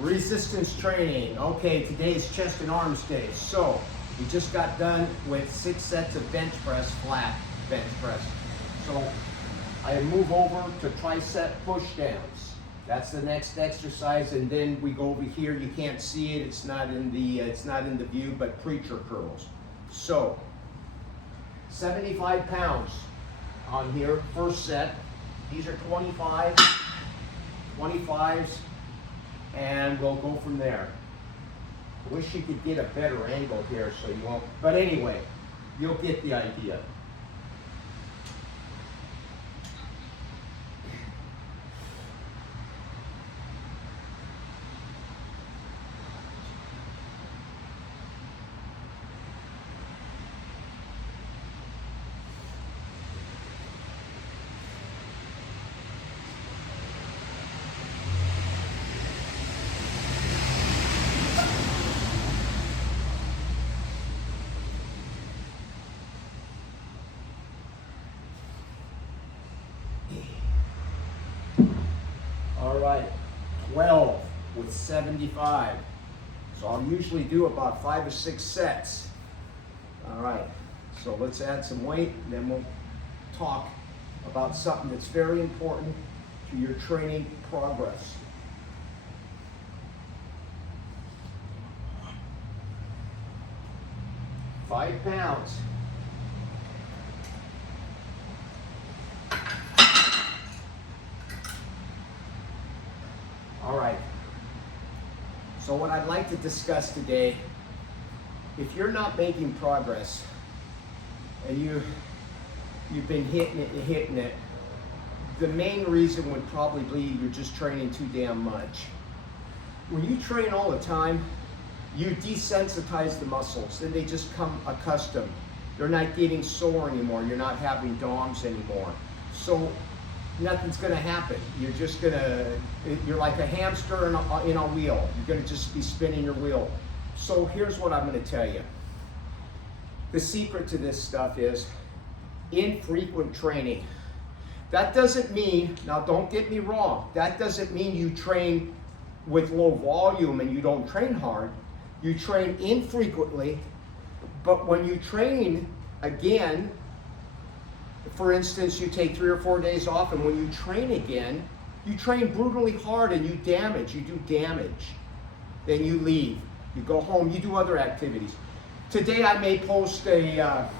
Resistance training. Okay, today is chest and arms day. So we just got done with 6 sets of bench press, flat bench press. So I move over to tricep push downs. That's the next exercise, and then we go over here. You can't see it. It's not in the view, but preacher curls. So 75 pounds on here. First set. These are 25s. And we'll go from there. I wish you could get a better angle here so you won't, but anyway, you'll get the idea. All right, 12 with 75. So I'll usually do about 5 or 6 sets. All right, so let's add some weight, and then we'll talk about something that's very important to your training progress. Five pounds. All right, so what I'd like to discuss today, if you're not making progress and you've been hitting it, the main reason would probably be you're just training too damn much. When you train all the time, you desensitize the muscles, and they just come accustomed. They're not getting sore anymore. You're not having DOMs anymore. So nothing's gonna happen. You're like a hamster in a wheel. You're gonna just be spinning your wheel. So here's what I'm gonna tell you. The secret to this stuff is infrequent training. That doesn't mean, now don't get me wrong, that doesn't mean you train with low volume and you don't train hard. You train infrequently, but when you train again, for instance, you take 3 or 4 days off, and when you train again, you train brutally hard and you do damage. Then you leave, you go home, you do other activities. Today I may post a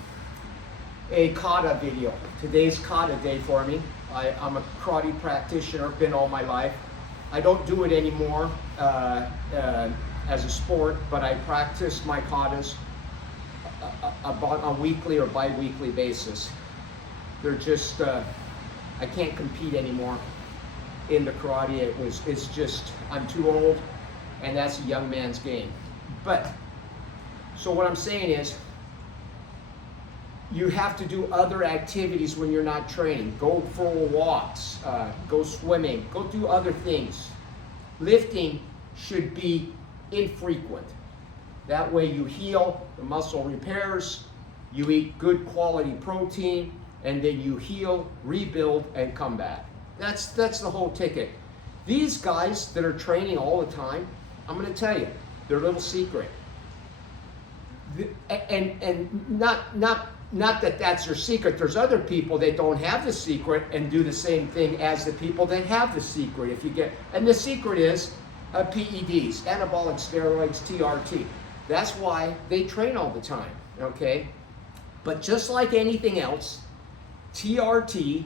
kata video. Today's kata day for me. I'm a karate practitioner, been all my life. I don't do it anymore as a sport, but I practice my katas on a weekly or bi-weekly basis. They're just, I can't compete anymore in the karate. It's just, I'm too old, and that's a young man's game. But, so what I'm saying is, you have to do other activities when you're not training. Go for walks, go swimming, go do other things. Lifting should be infrequent. That way you heal, the muscle repairs, you eat good quality protein, and then you heal, rebuild, and come back. That's the whole ticket. These guys that are training all the time, I'm gonna tell you, their little secret. And not that that's their secret. There's other people that don't have the secret and do the same thing as the people that have the secret. And the secret is PEDs, anabolic steroids, TRT. That's why they train all the time, okay? But just like anything else, TRT,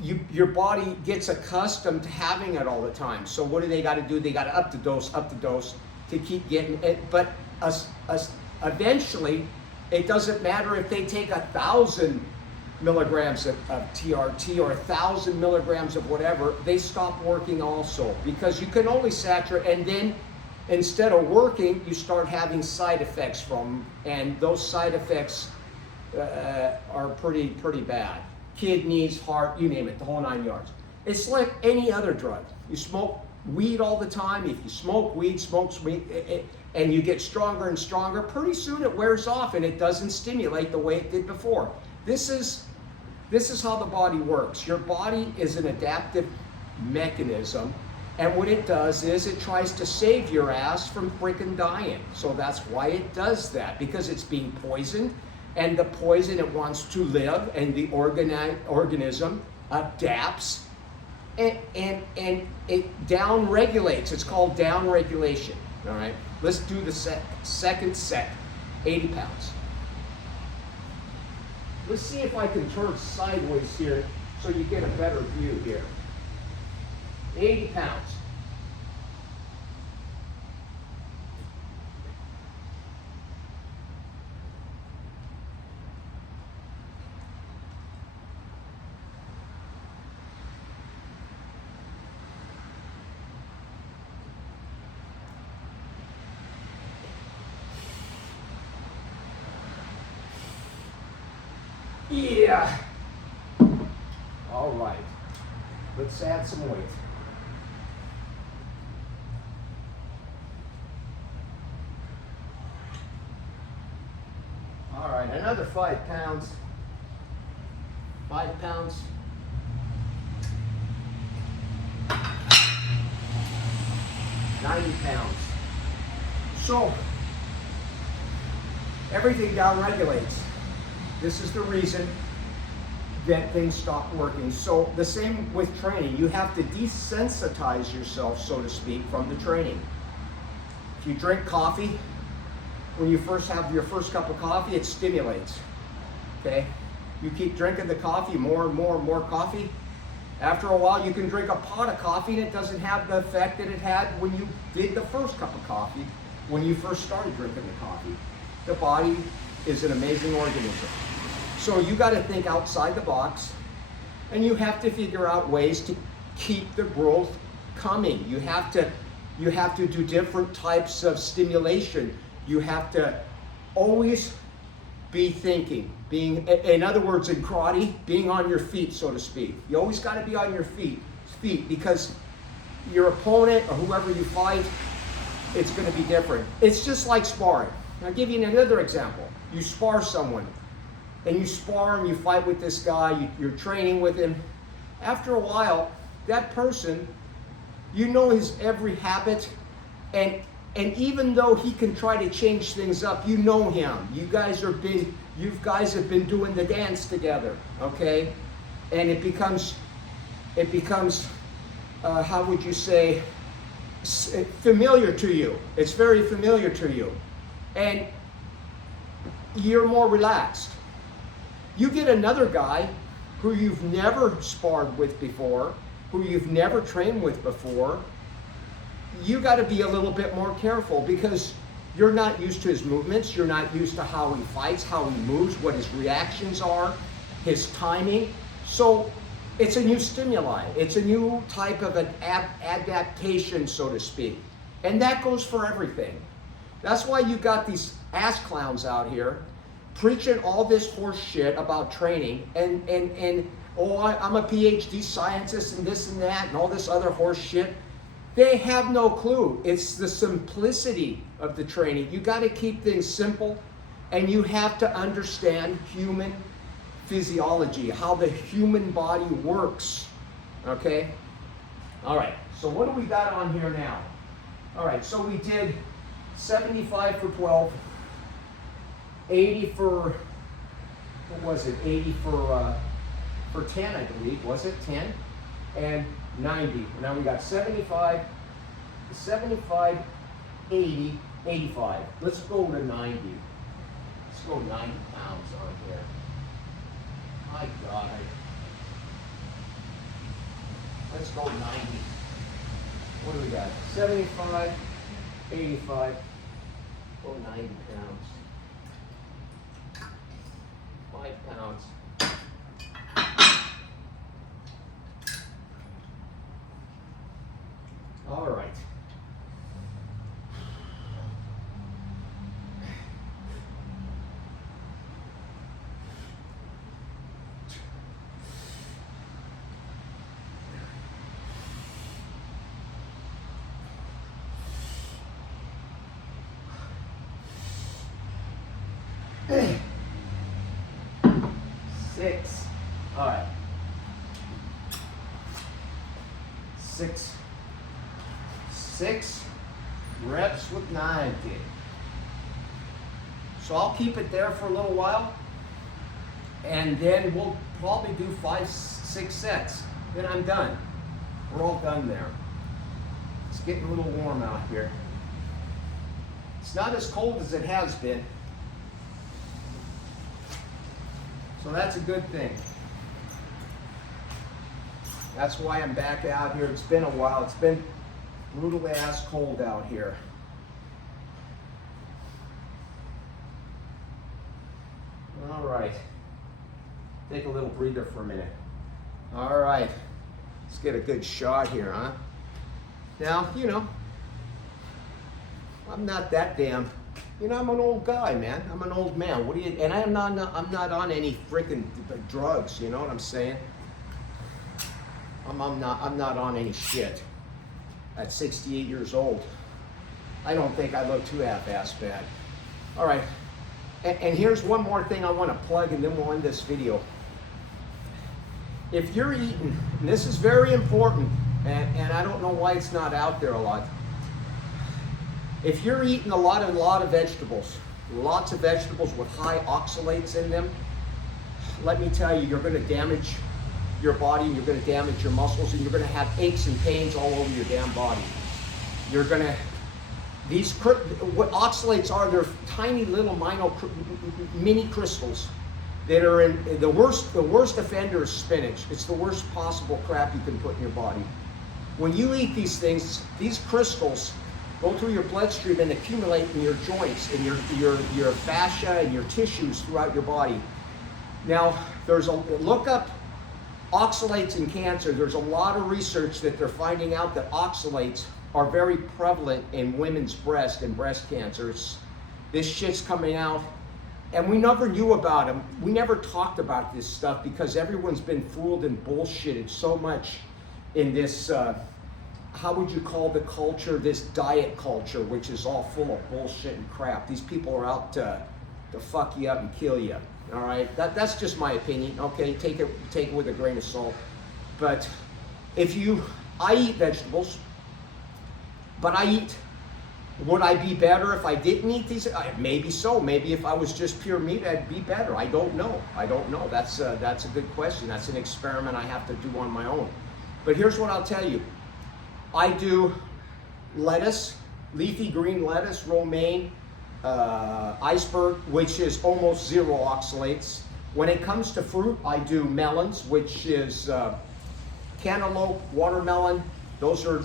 your body gets accustomed to having it all the time. So what do they got to do? They got to up the dose to keep getting it. But eventually, it doesn't matter if they take 1,000 milligrams of TRT or 1,000 milligrams of whatever, they stop working also, because you can only saturate, and then instead of working, you start having side effects from them, and those side effects are pretty bad. Kidneys, heart, you name it, the whole 9 yards. It's like any other drug. You smoke weed all the time. If you smoke weed, and you get stronger and stronger, pretty soon it wears off and it doesn't stimulate the way it did before. This is how the body works. Your body is an adaptive mechanism, And what it does is it tries to save your ass from freaking dying. So that's why it does that, because it's being poisoned, and the poison, it wants to live, and the organism adapts, and it down regulates. It's called down regulation. All right, let's do the second set, 80 pounds. Let's see if I can turn sideways here so you get a better view here. 80 pounds. Yeah. All right. Let's add some weight. All right, another 5 pounds. 5 pounds. £90. So everything down regulates. This is the reason that things stop working. So the same with training. You have to desensitize yourself, so to speak, from the training. If you drink coffee, when you first have your first cup of coffee, it stimulates. Okay? You keep drinking the coffee, more and more and more coffee. After a while, you can drink a pot of coffee and it doesn't have the effect that it had when you did the first cup of coffee, when you first started drinking the coffee. The body is an amazing organism. So you got to think outside the box, and you have to figure out ways to keep the growth coming. You have to do different types of stimulation. You have to always be thinking, in other words, in karate, being on your feet, so to speak. You always got to be on your feet, because your opponent or whoever you fight, it's going to be different. It's just like sparring. I'll give you another example. You spar someone, and you spar and you fight with this guy, you're training with him. After a while, that person, you know his every habit, and even though he can try to change things up, you know him. You guys have been doing the dance together, okay? And it becomes, how would you say, familiar to you. It's very familiar to you. And you're more relaxed. You get another guy who you've never sparred with before, who you've never trained with before. You got to be a little bit more careful, because you're not used to his movements. You're not used to how he fights, how he moves, what his reactions are, his timing. So it's a new stimuli. It's a new type of an adaptation, so to speak. And that goes for everything. That's why you got these ass clowns out here preaching all this horse shit about training, and I'm a PhD scientist and this and that and all this other horse shit. They have no clue. It's the simplicity of the training. You got to keep things simple, and you have to understand human physiology, how the human body works. Okay? All right, so what do we got on here now? All right, so we did 75 for 12, 80 for, what was it? 80 for 10, I believe. Was it 10? And 90. Now we got 75, 80, 85. Let's go to 90. Let's go 90 pounds on here. My God. Let's go 90. What do we got? 75, 85. Go 90 pounds. 5 pounds. All right. Six. All right. 6. 6 reps with 90. So I'll keep it there for a little while, and then we'll probably do 5, 6 sets. Then I'm done. We're all done there. It's getting a little warm out here. It's not as cold as it has been. So that's a good thing. That's why I'm back out here. It's been a while. It's been brutally ass cold out here. All right. Take a little breather for a minute. All right. Let's get a good shot here, huh? Now, you know, I'm not that damn, you know, I'm an old guy, man. I'm an old man. What do you, and I'm not on any freaking drugs, you know what I'm saying? I'm not on any shit. At 68 years old, I don't think I look too half-ass bad. All right, and here's one more thing I want to plug, and then we'll end this video. If you're eating, and this is very important, and I don't know why it's not out there a lot. If you're eating a lot of vegetables, lots of vegetables with high oxalates in them, let me tell you, you're going to damage your body, you're going to damage your muscles, and you're going to have aches and pains all over your damn body. You're going to, what oxalates are, they're tiny little mini crystals that are in, the worst offender is spinach. It's the worst possible crap you can put in your body. When you eat these things, these crystals go through your bloodstream and accumulate in your joints and your fascia and your tissues throughout your body. Now, look up oxalates in cancer. There's a lot of research that they're finding out that oxalates are very prevalent in women's breast and breast cancers. This shit's coming out, and we never knew about them. We never talked about this stuff because everyone's been fooled and bullshitted so much in this, how would you call the culture, this diet culture, which is all full of bullshit and crap. These people are out to fuck you up and kill you. All right, that's just my opinion. Okay, take it with a grain of salt. But I eat vegetables, but would I be better if I didn't eat these? Maybe so. Maybe if I was just pure meat, I'd be better. I don't know. That's a good question. That's an experiment I have to do on my own. But here's what I'll tell you. I do lettuce, leafy green lettuce, romaine, iceberg, which is almost zero oxalates. When it comes to fruit, I do melons, which is cantaloupe, watermelon. Those are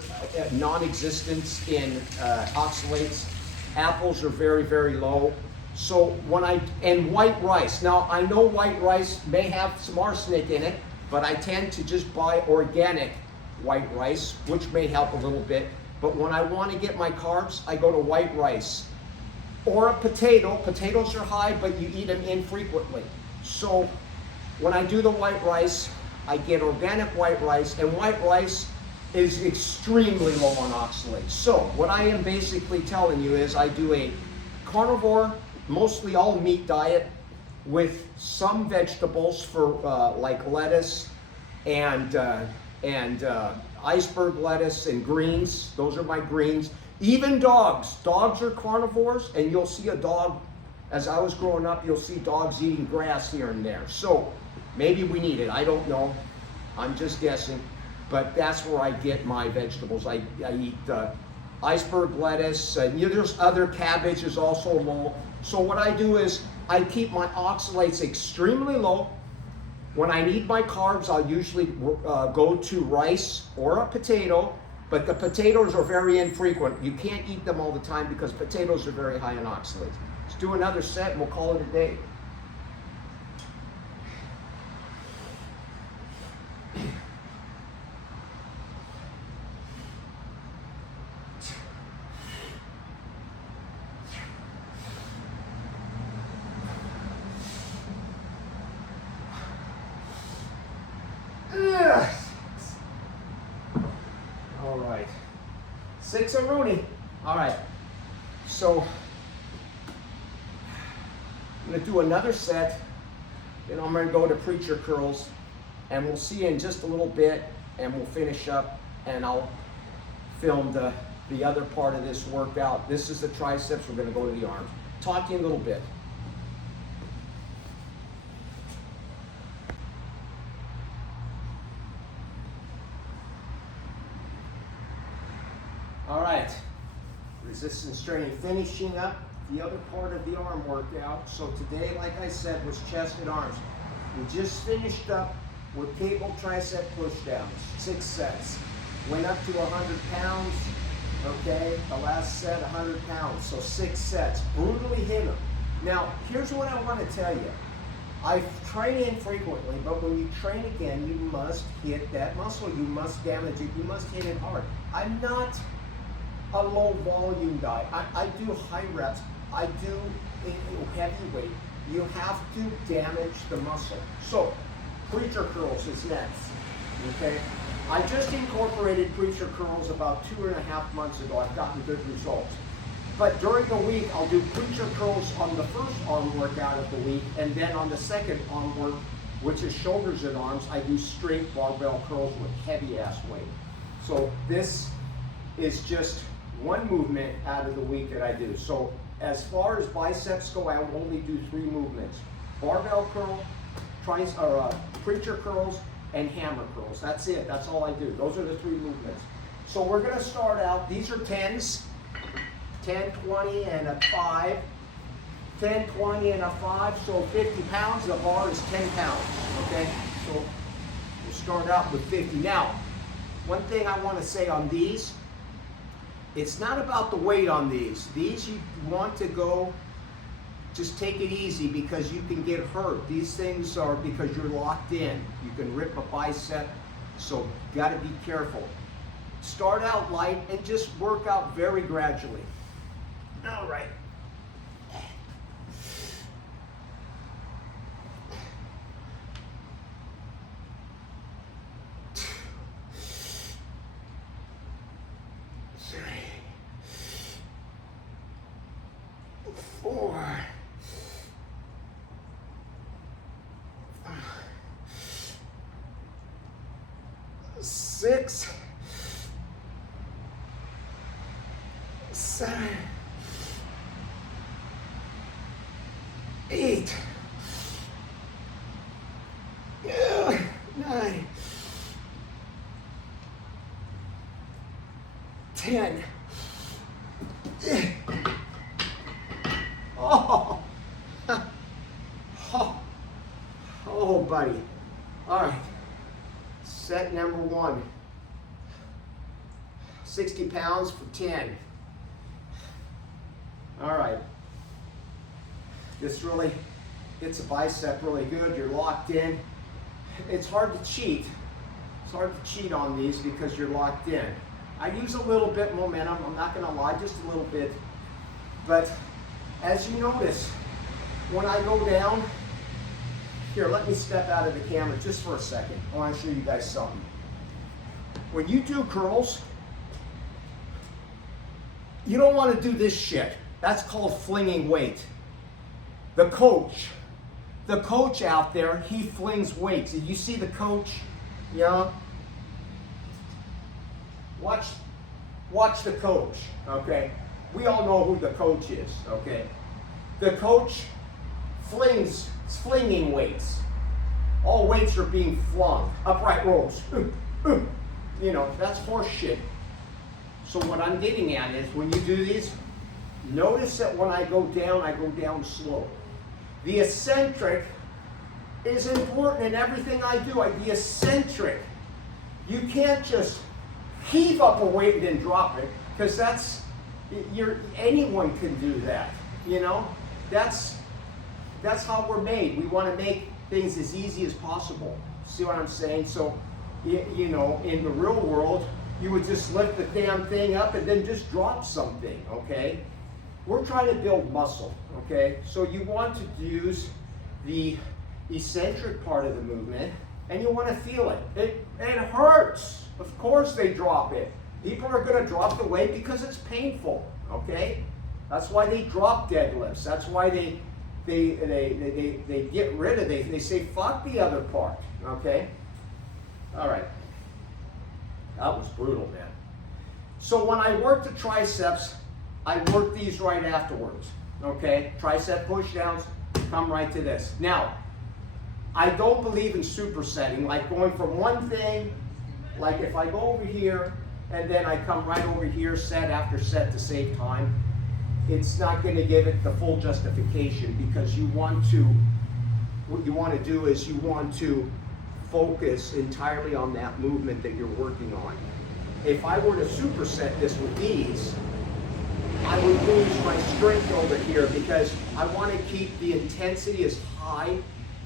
non-existent in oxalates. Apples are very, very low. So and white rice. Now, I know white rice may have some arsenic in it, but I tend to just buy organic white rice, which may help a little bit. But when I want to get my carbs, I go to white rice. Or a potato. Potatoes are high, but you eat them infrequently. So when I do the white rice, I get organic white rice, and white rice is extremely low on oxalates. So what I am basically telling you is I do a carnivore, mostly all meat diet with some vegetables for like lettuce and iceberg lettuce and greens. Those are my greens. Even dogs. Dogs are carnivores, and you'll see a dog, as I was growing up, you'll see dogs eating grass here and there. So maybe we need it. I don't know. I'm just guessing. But that's where I get my vegetables. I eat iceberg lettuce. There's other cabbage is also low. So what I do is I keep my oxalates extremely low. When I need my carbs, I'll usually go to rice or a potato. But the potatoes are very infrequent. You can't eat them all the time because potatoes are very high in oxalates. Let's do another set and we'll call it a day. All right, 6 a Rooney. All right, so I'm gonna do another set, then I'm gonna go to preacher curls, and we'll see you in just a little bit, and we'll finish up, and I'll film the the other part of this workout. This is the triceps. We're going to go to the arms. Talk to you in a little bit. All right, resistance training, finishing up the other part of the arm workout. So today, like I said, was chest and arms. We just finished up with cable tricep pushdowns, 6 sets. Went up to 100 pounds, okay? The last set, 100 pounds, so 6 sets. Brutally hit them. Now, here's what I want to tell you. I train infrequently, but when you train again, you must hit that muscle. You must damage it. You must hit it hard. I'm not a low volume guy. I do high reps. I do heavy weight. You have to damage the muscle. So, preacher curls is next, okay? I just incorporated preacher curls about 2.5 months ago. I've gotten good results. But during the week, I'll do preacher curls on the first arm workout of the week, and then on the second arm work, which is shoulders and arms, I do straight barbell curls with heavy ass weight. So this is just one movement out of the week that I do. So as far as biceps go, I only do 3 movements: barbell curl, preacher curls, and hammer curls. That's it. That's all I do. Those are the 3 movements. So we're going to start out. These are 10s. 10, 20, and a 5. 10, 20, and a 5. So 50 pounds. The bar is 10 pounds. Okay? So we'll start out with 50. Now, one thing I want to say on these, it's not about the weight on these. These you want to go, just take it easy because you can get hurt. These things are because you're locked in. You can rip a bicep, so you got to be careful. Start out light and just work out very gradually. All right. Four. 6. 7. 8. 9. 10. Oh. Oh, buddy. All right. Set number 1. 60 pounds for 10. All right. This really hits a bicep really good. You're locked in. It's hard to cheat. It's hard to cheat on these because you're locked in. I use a little bit momentum. I'm not going to lie, just a little bit. But as you notice, when I go down, here, let me step out of the camera just for a second. I want to show you guys something. When you do curls, you don't want to do this shit. That's called flinging weight. The coach out there, he flings weights. Did you see the coach? Yeah. Watch the coach, okay? We all know who the coach is, okay? The coach flinging weights. All weights are being flung. Upright rows. You know, that's horse shit. So what I'm getting at is when you do these, notice that when I go down slow. The eccentric is important in everything I do. The eccentric. You can't just heave up a weight and then drop it, because anyone can do that. You know, that's how we're made. We want to make things as easy as possible. See what I'm saying? So, you know, in the real world, you would just lift the damn thing up and then just drop something, okay? We're trying to build muscle, okay? So you want to use the eccentric part of the movement, and you want to feel it. It hurts. Of course they drop it. People are going to drop the weight because it's painful, okay? That's why they drop deadlifts. That's why they get rid of it. They say, fuck the other part, okay? All right. That was brutal, man. So when I work the triceps, I work these right afterwards, okay? Tricep push downs, come right to this. Now, I don't believe in supersetting, like going from one thing, like if I go over here and then I come right over here set after set to save time, it's not going to give it the full justification, because you want to, what you want to do is you want to focus entirely on that movement that you're working on. If I were to superset this with these, I would lose my strength over here, because I want to keep the intensity as high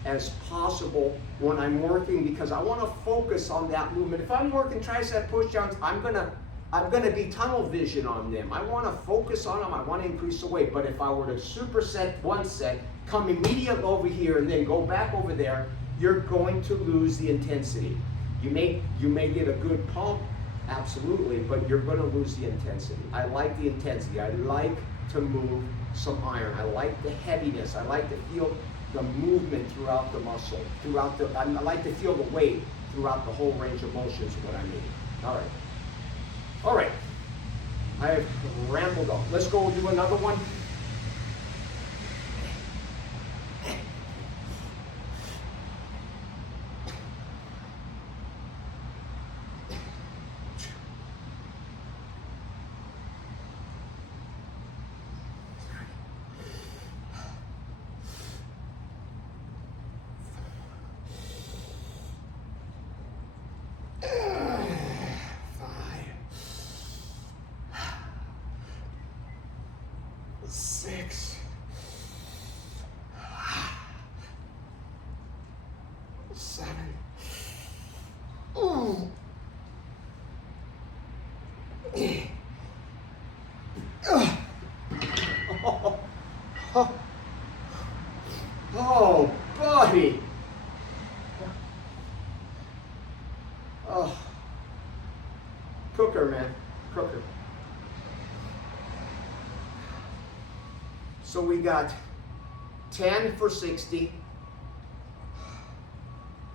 as possible when I'm working, because I want to focus on that movement. If I'm working tricep push-downs, I'm gonna be tunnel vision on them. I want to focus on them. I want to increase the weight. But if I were to superset one set, come immediately over here, and then go back over there, you're going to lose the intensity. You may get a good pump, absolutely, but you're going to lose the intensity. I like the intensity. I like to move some iron. I like the heaviness. I like to feel the movement throughout the muscle, I like to feel the weight throughout the whole range of motion is what I mean. All right. I have rambled on. Let's go do another one. Six, 7, oh, oh, buddy. Oh, cooker, man, cooker. So we got 10 for 60,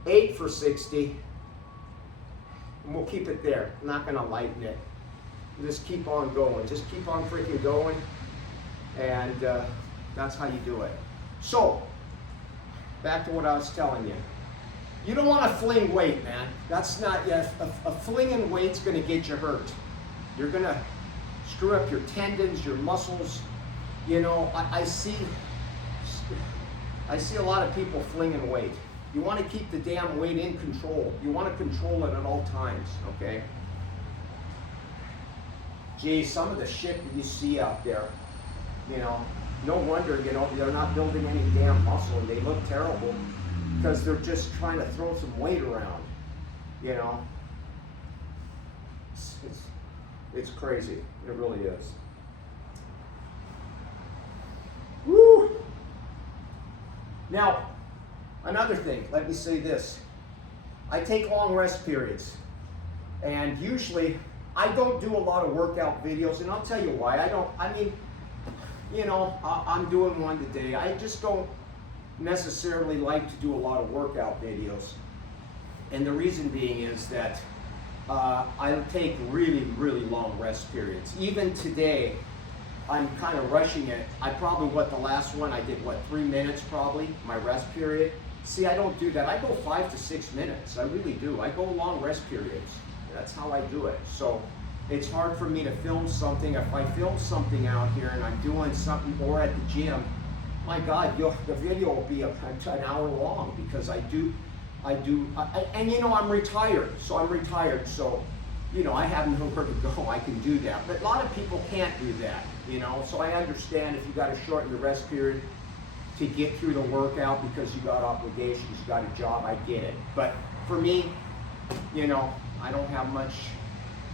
8 for 60, and we'll keep it there. I'm not gonna lighten it. Just keep on going. Just keep on freaking going, and that's how you do it. So, back to what I was telling you. You don't want to fling weight, man. That's not, a flinging weight's gonna get you hurt. You're gonna screw up your tendons, your muscles. You know, I see a lot of people flinging weight. You want to keep the damn weight in control. You want to control it at all times, okay? Gee, some of the shit that you see out there, you know, no wonder, you know, they're not building any damn muscle and they look terrible, because they're just trying to throw some weight around, you know? It's crazy. It really is. Woo! Now, another thing, let me say this. I take long rest periods, and usually I don't do a lot of workout videos, and I'll tell you why. I'm doing one today. I just don't necessarily like to do a lot of workout videos. And the reason being is that I take really, really long rest periods. Even today, I'm kind of rushing it. The last one I did, 3 minutes probably, my rest period. See, I don't do that. I go 5 to 6 minutes. I really do. I go long rest periods. That's how I do it. So it's hard for me to film something. If I film something out here and I'm doing something, or at the gym, my God, the video will be an hour long, because and you know, I'm retired. So you know, I have nowhere to go. I can do that. But a lot of people can't do that, you know. So I understand if you got to shorten the rest period to get through the workout because you got obligations, you got a job, I get it. But for me, you know, I don't have much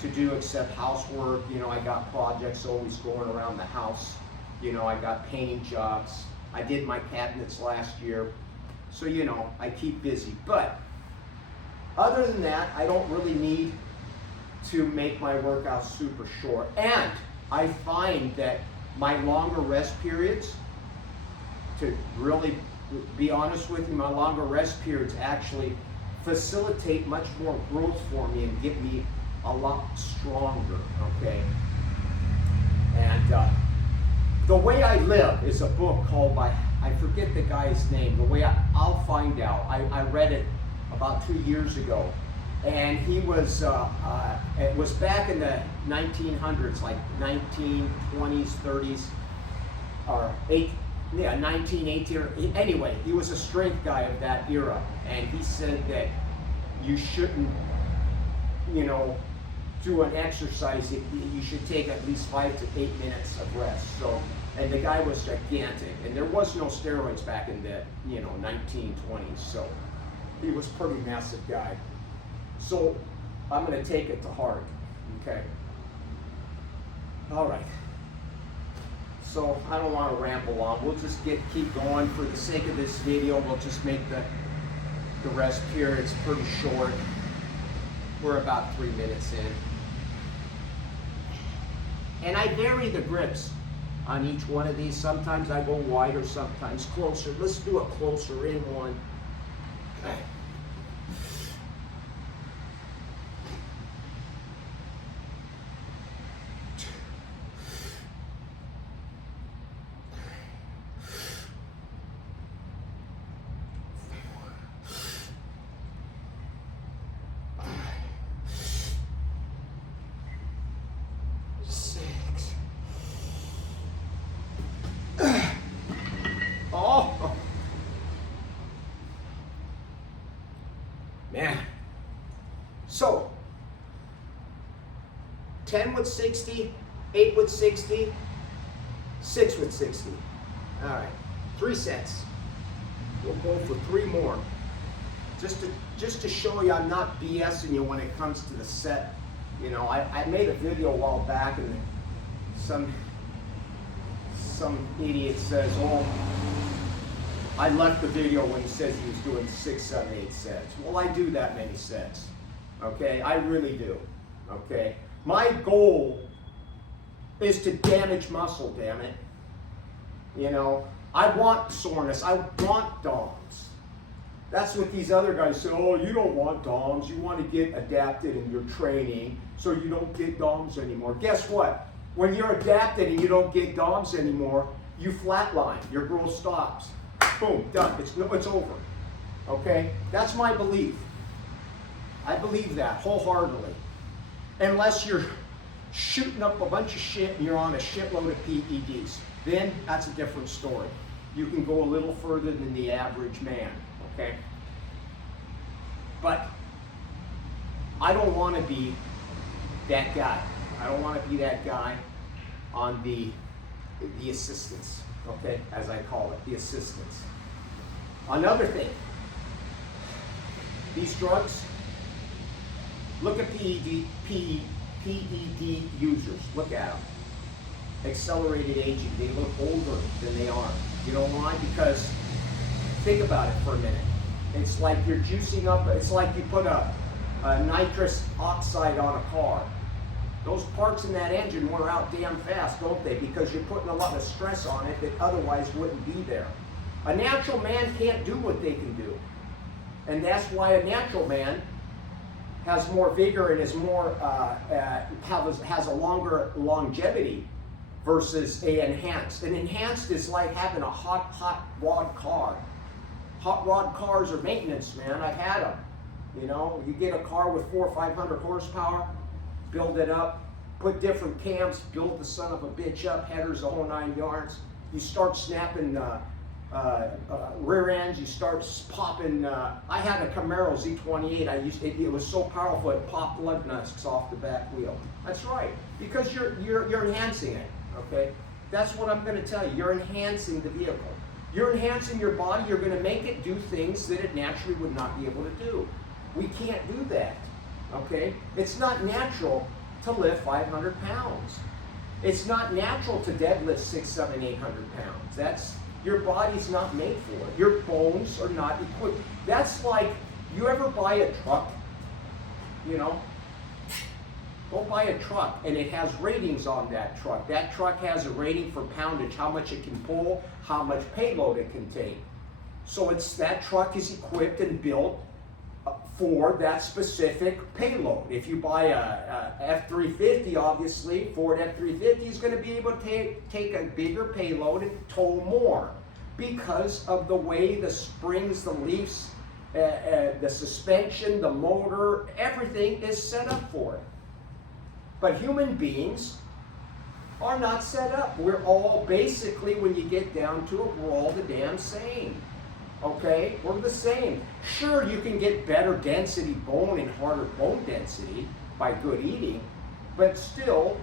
to do except housework. You know, I got projects always going around the house. You know, I got painting jobs. I did my cabinets last year. So, you know, I keep busy. But other than that, I don't really need to make my workouts super short. And I find that my longer rest periods, to really be honest with you, my longer rest periods actually facilitate much more growth for me and give me a lot stronger, okay? And The Way I Live is a book called by, I forget the guy's name, I'll find out. I read it about 2 years ago. And he was, it was back in the 1900s, like 1920s, 30s, or 1918. Anyway, he was a strength guy of that era. And he said that you shouldn't, do an exercise, you should take at least 5 to 8 minutes of rest. So, and the guy was gigantic, and there was no steroids back in the 1920s. So he was a pretty massive guy. So I'm going to take it to heart. Okay. All right. So I don't want to ramble on. We'll just keep going. For the sake of this video, we'll just make the rest periods pretty short. We're about 3 minutes in. And I vary the grips on each one of these. Sometimes I go wider, sometimes closer. Let's do a closer in one. Okay. Man. So, 10 with 60, 8 with 60, 6 with 60. All right, 3 sets. We'll go for 3 more. Just to show you I'm not BSing you when it comes to the set. I made a video a while back, and some idiot says, oh, I left the video when he says he was doing 6, 7, 8 sets. Well, I do that many sets, okay? I really do, okay? My goal is to damage muscle, damn it. I want soreness, I want DOMs. That's what these other guys say, oh, you don't want DOMs, you want to get adapted in your training so you don't get DOMs anymore. Guess what? When you're adapted and you don't get DOMs anymore, you flatline, your growth stops. Boom, done. It's over. Okay? That's my belief. I believe that wholeheartedly. Unless you're shooting up a bunch of shit and you're on a shitload of PEDs. Then that's a different story. You can go a little further than the average man. Okay? But I don't want to be that guy. I don't want to be that guy on the assistance. Okay, as I call it, the assistance. Another thing, these drugs, look at PED users, look at them. Accelerated aging, they look older than they are. You know why? Because, think about it for a minute. It's like you're juicing up, it's like you put a nitrous oxide on a car. Those parts in that engine wear out damn fast, don't they? Because you're putting a lot of stress on it that otherwise wouldn't be there. A natural man can't do what they can do. And that's why a natural man has more vigor and is more, has a longer longevity versus an enhanced. An enhanced is like having a hot rod car. Hot rod cars are maintenance, man. I've had them. You get a car with 400 or 500 horsepower, build it up, put different cams, build the son of a bitch up, headers, the whole 9 yards. You start snapping rear ends, you start popping. I had a Camaro Z28. It was so powerful it popped lug nuts off the back wheel. That's right, because you're enhancing it. Okay, that's what I'm going to tell you. You're enhancing the vehicle. You're enhancing your body. You're going to make it do things that it naturally would not be able to do. We can't do that. Okay? It's not natural to lift 500 pounds. It's not natural to deadlift 600, 700, 800 pounds. Your body's not made for it. Your bones are not equipped. That's like, you ever buy a truck, go buy a truck and it has ratings on that truck. That truck has a rating for poundage, how much it can pull, how much payload it can take. So that truck is equipped and built for that specific payload. If you buy a F-350, obviously, Ford F-350 is going to be able to take a bigger payload and tow more because of the way the springs, the leaves, the suspension, the motor, everything is set up for it. But human beings are not set up. We're all basically, when you get down to it, we're all the damn same. Okay, we're the same. Sure, you can get better density bone and harder bone density by good eating, but still,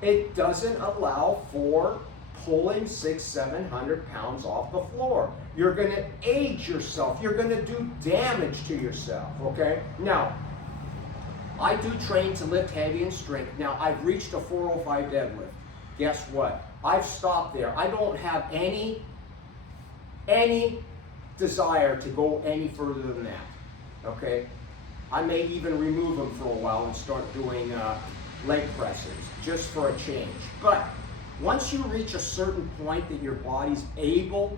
it doesn't allow for pulling 600-700 pounds off the floor. You're going to age yourself. You're going to do damage to yourself. Okay. Now, I do train to lift heavy and strength. Now, I've reached a 405 deadlift. Guess what? I've stopped there. I don't have any desire to go any further than that, okay? I may even remove them for a while and start doing leg presses, just for a change. But once you reach a certain point that your body's able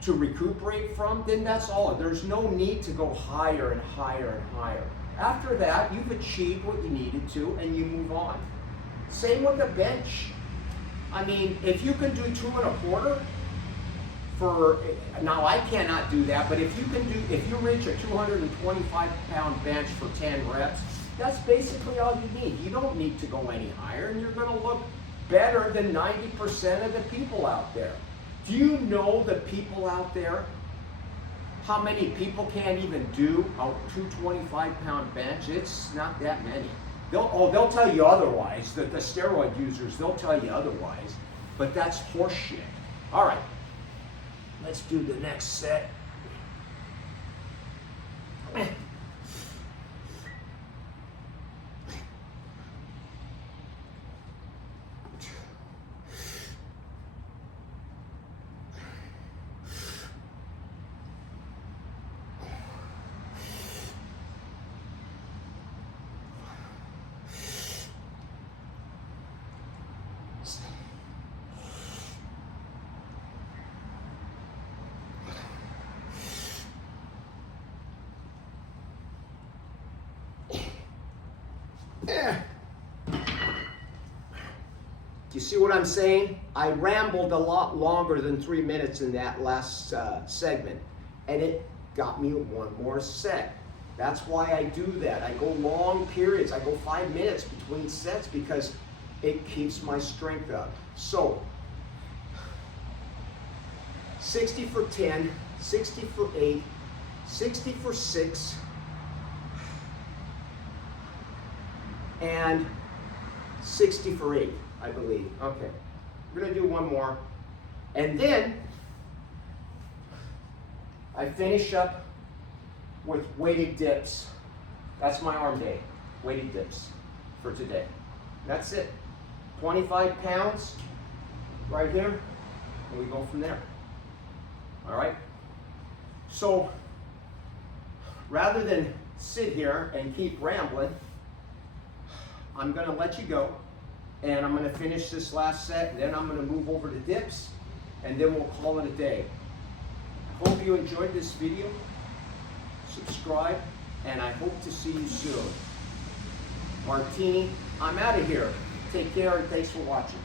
to recuperate from, then that's all. There's no need to go higher and higher and higher. After that, you've achieved what you needed to, and you move on. Same with the bench. I mean, if you can do 2 1/4, now I cannot do that, but if you reach a 225-pound bench for 10 reps, that's basically all you need. You don't need to go any higher, and you're going to look better than 90% of the people out there. Do you know the people out there, how many people can't even do a 225-pound bench? It's not that many. They'll tell you otherwise. The steroid users, they'll tell you otherwise, but that's horseshit. All right. Let's do the next set. Do you see what I'm saying? I rambled a lot longer than 3 minutes in that last segment, and it got me one more set. That's why I do that. I go long periods. I go 5 minutes between sets because it keeps my strength up. So, 60 for 10, 60 for 8, 60 for 6, and 60 for 8, I believe. Okay, we're gonna do one more. And then I finish up with weighted dips. That's my arm day, weighted dips for today. That's it. 25 pounds right here, and we go from there. All right? So rather than sit here and keep rambling, I'm gonna let you go, and I'm gonna finish this last set, and then I'm gonna move over to dips, and then we'll call it a day. Hope you enjoyed this video. Subscribe, and I hope to see you soon. Martini, I'm out of here. Take care, and thanks for watching.